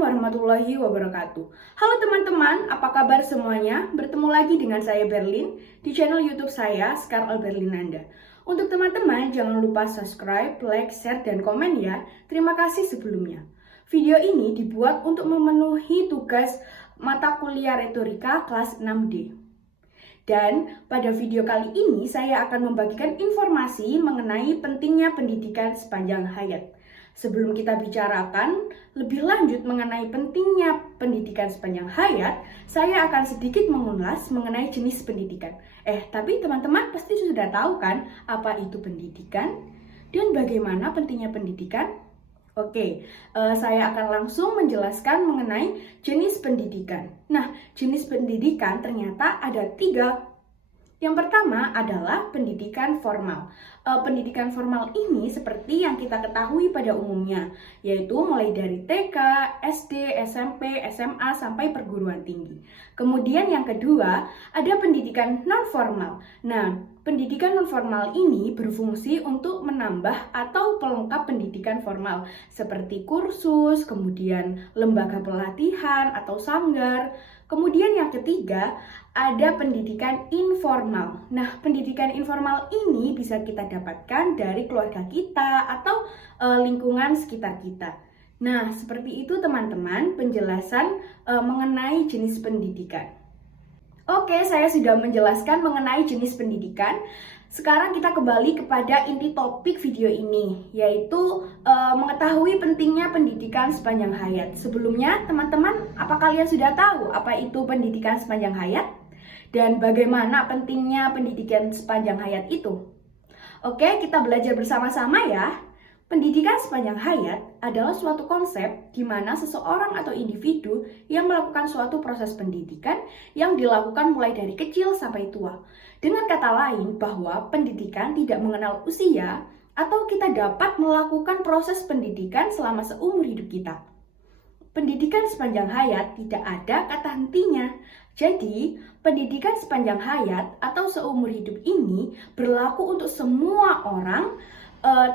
Assalamualaikum warahmatullahi wabarakatuh. Halo teman-teman, apa kabar semuanya? Bertemu lagi dengan saya Berlin di channel YouTube saya, Sekar Berlinanda. Untuk teman-teman, jangan lupa subscribe, like, share, dan komen ya. Terima kasih sebelumnya. Video ini dibuat untuk memenuhi tugas mata kuliah retorika kelas 6D. Dan pada video kali ini saya akan membagikan informasi mengenai pentingnya pendidikan sepanjang hayat. Sebelum kita bicarakan lebih lanjut mengenai pentingnya pendidikan sepanjang hayat, saya akan sedikit mengulas mengenai jenis pendidikan. Tapi teman-teman pasti sudah tahu kan apa itu pendidikan dan bagaimana pentingnya pendidikan? Saya akan langsung menjelaskan mengenai jenis pendidikan. Nah, jenis pendidikan ternyata ada 3. Yang pertama adalah pendidikan formal. Pendidikan formal ini seperti yang kita ketahui pada umumnya, yaitu mulai dari TK, SD, SMP, SMA, sampai perguruan tinggi. Kemudian yang kedua, ada pendidikan non-formal. Nah, pendidikan non-formal ini berfungsi untuk menambah atau pelengkap pendidikan formal, seperti kursus, kemudian lembaga pelatihan atau sanggar. Kemudian yang ketiga, ada pendidikan informal. Nah, pendidikan informal ini bisa kita dapatkan dari keluarga kita atau lingkungan sekitar kita. Nah, seperti itu teman-teman penjelasan mengenai jenis pendidikan. Saya sudah menjelaskan mengenai jenis pendidikan. Sekarang kita kembali kepada inti topik video ini, yaitu mengetahui pentingnya pendidikan sepanjang hayat. Sebelumnya, teman-teman, apa kalian sudah tahu apa itu pendidikan sepanjang hayat? Dan bagaimana pentingnya pendidikan sepanjang hayat itu? Kita belajar bersama-sama ya. Pendidikan sepanjang hayat adalah suatu konsep di mana seseorang atau individu yang melakukan suatu proses pendidikan yang dilakukan mulai dari kecil sampai tua. Dengan kata lain, bahwa pendidikan tidak mengenal usia atau kita dapat melakukan proses pendidikan selama seumur hidup kita. Pendidikan sepanjang hayat tidak ada kata hentinya. Jadi, pendidikan sepanjang hayat atau seumur hidup ini berlaku untuk semua orang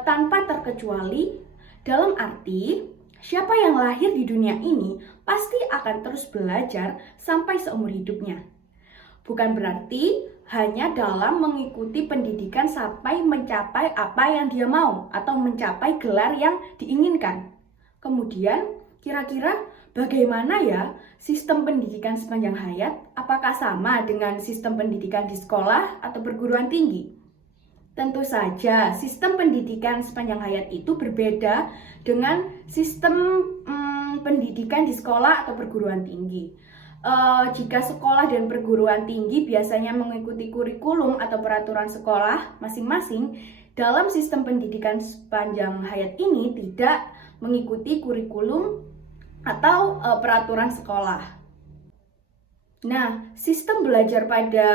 tanpa terkecuali, dalam arti siapa yang lahir di dunia ini pasti akan terus belajar sampai seumur hidupnya. Bukan berarti hanya dalam mengikuti pendidikan sampai mencapai apa yang dia mau atau mencapai gelar yang diinginkan. Kemudian, kira-kira bagaimana ya sistem pendidikan sepanjang hayat? Apakah sama dengan sistem pendidikan di sekolah atau perguruan tinggi? Tentu saja, sistem pendidikan sepanjang hayat itu berbeda dengan sistem pendidikan di sekolah atau perguruan tinggi. Jika sekolah dan perguruan tinggi biasanya mengikuti kurikulum atau peraturan sekolah masing-masing, dalam sistem pendidikan sepanjang hayat ini tidak mengikuti kurikulum atau peraturan sekolah. Nah, sistem belajar pada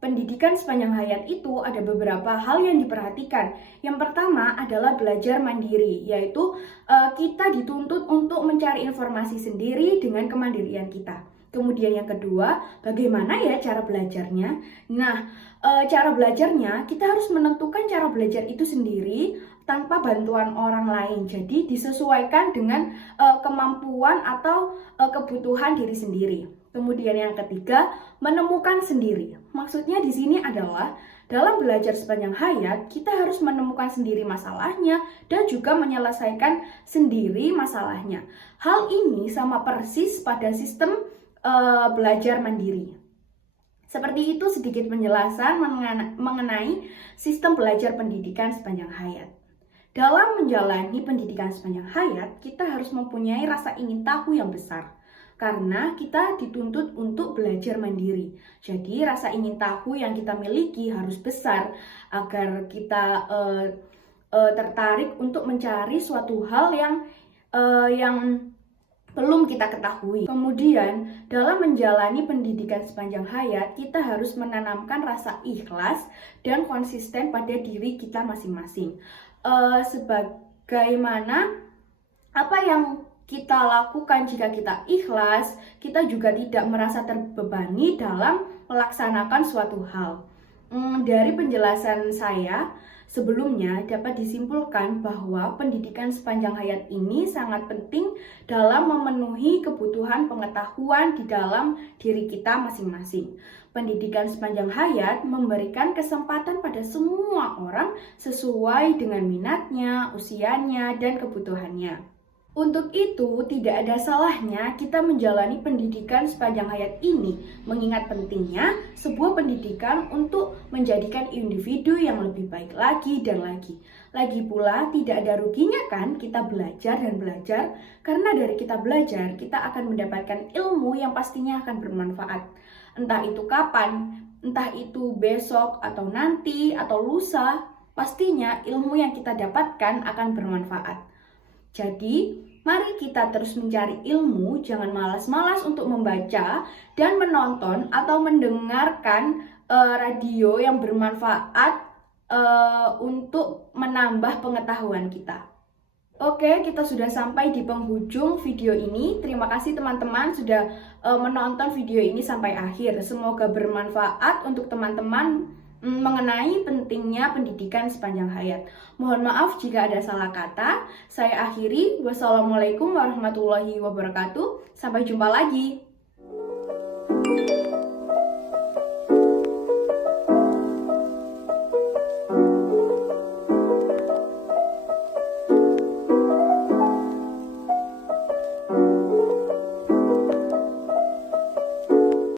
pendidikan sepanjang hayat itu ada beberapa hal yang diperhatikan. Yang pertama adalah belajar mandiri, yaitu kita dituntut untuk mencari informasi sendiri dengan kemandirian kita. Kemudian yang kedua, bagaimana ya cara belajarnya? Nah, cara belajarnya kita harus menentukan cara belajar itu sendiri tanpa bantuan orang lain. Jadi disesuaikan dengan kemampuan atau kebutuhan diri sendiri. Kemudian yang ketiga, menemukan sendiri. Maksudnya di sini adalah dalam belajar sepanjang hayat, kita harus menemukan sendiri masalahnya dan juga menyelesaikan sendiri masalahnya. Hal ini sama persis pada sistem belajar mandiri. Seperti itu sedikit penjelasan mengenai sistem belajar pendidikan sepanjang hayat. Dalam menjalani pendidikan sepanjang hayat, kita harus mempunyai rasa ingin tahu yang besar. Karena kita dituntut untuk belajar mandiri. Jadi rasa ingin tahu yang kita miliki harus besar agar kita tertarik untuk mencari suatu hal yang belum kita ketahui. Kemudian dalam menjalani pendidikan sepanjang hayat, kita harus menanamkan rasa ikhlas dan konsisten pada diri kita masing-masing. Sebagaimana apa yang kita lakukan jika kita ikhlas, kita juga tidak merasa terbebani dalam melaksanakan suatu hal. Dari penjelasan saya, Sebelumnya, dapat disimpulkan bahwa pendidikan sepanjang hayat ini sangat penting dalam memenuhi kebutuhan pengetahuan di dalam diri kita masing-masing. Pendidikan sepanjang hayat memberikan kesempatan pada semua orang sesuai dengan minatnya, usianya, dan kebutuhannya. Untuk itu, tidak ada salahnya kita menjalani pendidikan sepanjang hayat ini, mengingat pentingnya sebuah pendidikan untuk menjadikan individu yang lebih baik lagi dan lagi. Lagi pula, tidak ada ruginya kan kita belajar dan belajar, karena dari kita belajar, kita akan mendapatkan ilmu yang pastinya akan bermanfaat. Entah itu kapan, entah itu besok, atau nanti, atau lusa, pastinya ilmu yang kita dapatkan akan bermanfaat. Jadi, mari kita terus mencari ilmu, jangan malas-malas untuk membaca dan menonton atau mendengarkan radio yang bermanfaat untuk menambah pengetahuan kita. Oke, kita sudah sampai di penghujung video ini. Terima kasih teman-teman sudah menonton video ini sampai akhir. Semoga bermanfaat untuk teman-teman mengenai pentingnya pendidikan sepanjang hayat. Mohon maaf jika ada salah kata. Saya akhiri. Wassalamualaikum warahmatullahi wabarakatuh. Sampai jumpa lagi.